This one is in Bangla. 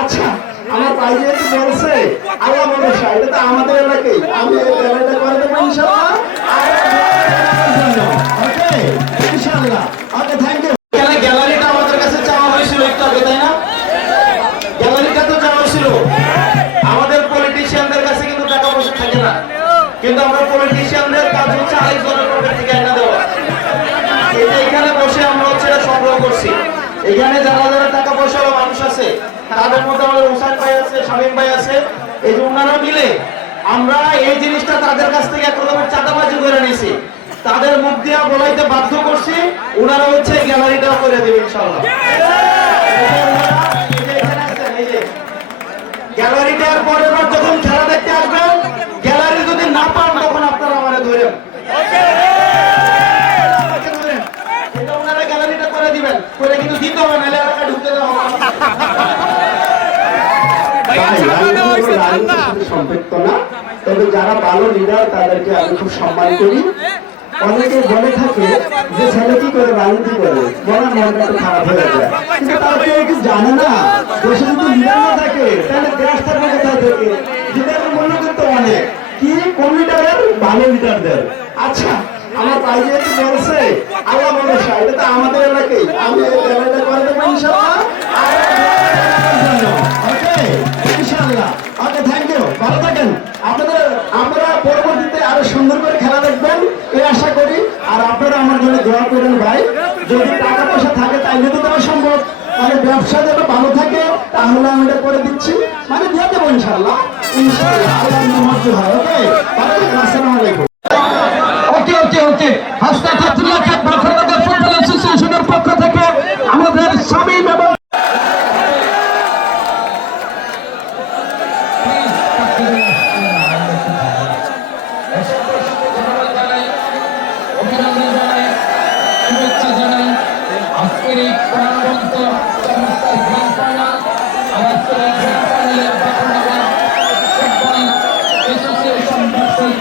আচ্ছা আমার ভাই যেহেতু বলছে, আল্লাহ ভরসা এটা তো আমাদের এলাকায়। আমি এই গ্যালারিটা করে দেবো তো পলিটিশিয়ানদের কাছে কিন্তু টাকা পয়সা থাকে না। কিন্তু আমরা পলিটিশিয়ানদের কাজ হচ্ছে আরেকজনের এখানে বসে আমরা হচ্ছে সংগ্রহ করছি। এখানে যারা যারা টাকা পয়সা মানুষ আছে তাদের মধ্যে আমাদের হোসেন ভাই আছে, শামীম ভাই আছে। এই যে ওনারা মিলে আমরা এই জিনিসটা তাদের কাছ থেকে এক রকমের চাঁদাবাজি করে নিয়েছি। তাদের মুখ দিয়া বলাইতে বাধ্য করছি ওনারা হচ্ছে গ্যালারিটা করে দেবে যে গ্যালারিটার বার যখন খেলা দেখতে আসবেন গ্যালারি যদি না পান, তখন আপনারা আমারে ধরেন। ওনারা গ্যালারিটা করে দিবেন, করে কিন্তু দিতে হবে, নাহলে সম্পৃক্ত না। তবে যারা ভালো লিডার তাদেরকে আমি খুব সম্মান করি। অনেকে বলে থাকে যে ছেলে কি করে রাজনীতি করে? বলার মনটা খারাপ হয়ে যায়। কিন্তু তারা কেউ কি জানে না? দেশে যদি লিডার না থাকে, তাহলে দেশ থাকবে কোথায় থেকে? লিডারের মূল্য কিন্তু অনেক। কি? কোন লিডারের ভালো লিডারদের আচ্ছা আমার যেহেতু বলছে। আল্লাহ ভরসা এটা তো আমাদের এলাকায়। আমি এই গ্যালারিটা করে দেবো ইনশাল্লাহ আরও সুন্দর করে খেলা দেখবেন, এই আশা করি। আর আপনারা আমার জন্য দোয়া করেন ভাই, যদি টাকা পয়সা থাকে তাইলে তো দেওয়া সম্ভব। তাহলে ব্যবসা যেন ভালো থাকে, তাহলে আমি এটা করে দিচ্ছি। মানে দিয়ে দেবো ইনশাআল্লাহ। ইনশাল্লাহ আল্লাহ হয় ওকে আসসালামু ওকে ওকে ওকে হাসনা খাতুল্লাহ খান অভিনন্দন জানাই শুভেচ্ছা জানাই আজকের এই প্রাণবন্ত চমৎকার গ্রান্ড ফাইনাল আর আজকের এই গ্রান্ড ফাইনালের বাফরনগর ফুটবল অ্যাসোসিয়েশন ভার্সেস